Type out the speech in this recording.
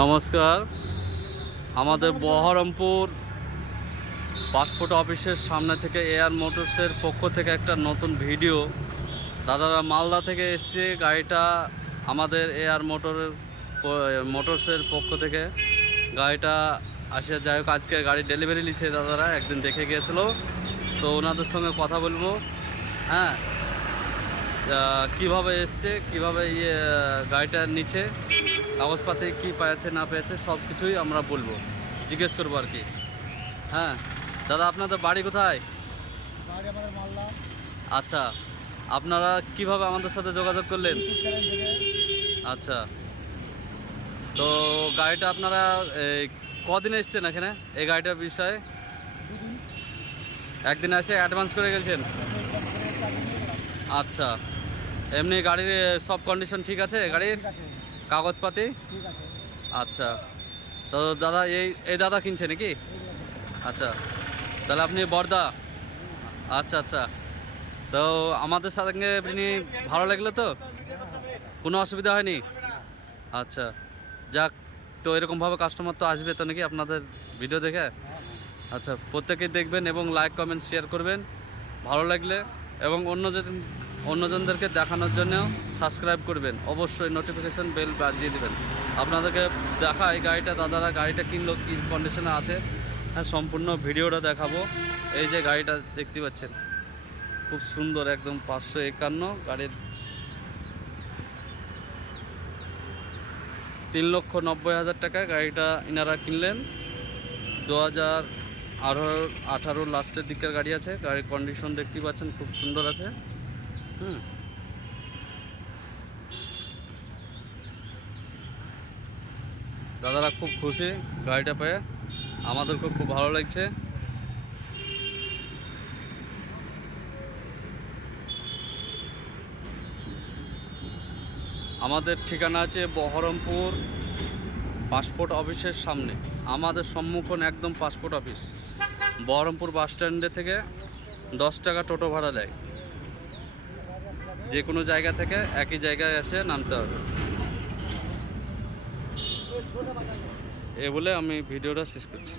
নমস্কার। আমাদের বহরমপুর পাসপোর্ট অফিসের সামনে থেকে এয়ার মোটরসের পক্ষ থেকে একটা নতুন ভিডিও। দাদারা মালদা থেকে এসছে গাড়িটা আমাদের এয়ার মোটরের মোটরসের পক্ষ থেকে। গাড়িটা আসে, যাই হোক, আজকে গাড়ি ডেলিভারি নিচ্ছে দাদারা, একদিন দেখে গিয়েছিল। তো ওনাদের সঙ্গে কথা বলব। হ্যাঁ কীভাবে এসছে, কীভাবে ইয়ে গাড়িটা নিচে কাগজপাতি কি পেয়েছে না পেয়েছে সব কিছুই আমরা বলব। জিজ্ঞেস করব আর কি। হ্যাঁ দাদা আপনাদের বাড়ি কোথায়? আচ্ছা আপনারা কীভাবে আমাদের সাথে যোগাযোগ করলেন? আচ্ছা তো গাড়িটা আপনারা কদিন এসছেন এখানে এই গাড়িটার বিষয়ে? একদিন এসে অ্যাডভান্স করে গেছেন? আচ্ছা এমনি গাড়ির সব কন্ডিশন ঠিক আছে গাড়ির? কাগজপাতি? আচ্ছা। তো দাদা এই এই দাদা কিনছে নাকি? আচ্ছা। তাহলে আপনি বর্দা? আচ্ছা আচ্ছা। তো আমাদের সঙ্গে আপনি ভালো লাগল তো? কোনো অসুবিধা হয়নি? আচ্ছা। যাক তো এরকমভাবে কাস্টমার তো আসবে তো নাকি আপনাদের ভিডিও দেখে? আচ্ছা প্রত্যেকেই দেখবেন এবং লাইক কমেন্ট শেয়ার করবেন। ভালো লাগলে এবং অন্যজন অন্যজনদেরকে দেখানোর জন্য সাবস্ক্রাইব করবেন। অবশ্যই নোটিফিকেশন বেল বাজিয়ে দেবেন। আপনাদেরকে দেখাই গাড়িটা, দাদারা গাড়িটা কিনলো, কী কন্ডিশনে আছে। হ্যাঁ সম্পূর্ণ ভিডিওটা দেখাবো। এই যে গাড়িটা দেখতে পাচ্ছেন। খুব সুন্দর, একদম পাঁচশো একান্ন গাড়ির। তিন লক্ষ নব্বই হাজার টাকায় গাড়িটা ইনারা কিনলেন। দু হাজার আঠারো আঠারো লাস্টের দিকের গাড়ি আছে। গাড়ির কন্ডিশন দেখতে পাচ্ছেন, খুব সুন্দর আছে। হুম। দাদারা খুব খুশি গাড়িটা পেয়ে। আমাদেরকে খুব ভালো লাগছে। আমাদের ঠিকানা আছে বহরমপুর পাসপোর্ট অফিসের সামনে। আমাদের সম্মুখন একদম পাসপোর্ট অফিস। বহরমপুর বাস স্ট্যান্ডে থেকে দশ টাকা টোটো ভাড়া দেয়। যে কোনো জায়গা থেকে একই জায়গায় এসে নামতে হবে। এ বলে আমি ভিডিওটা শেষ করছি।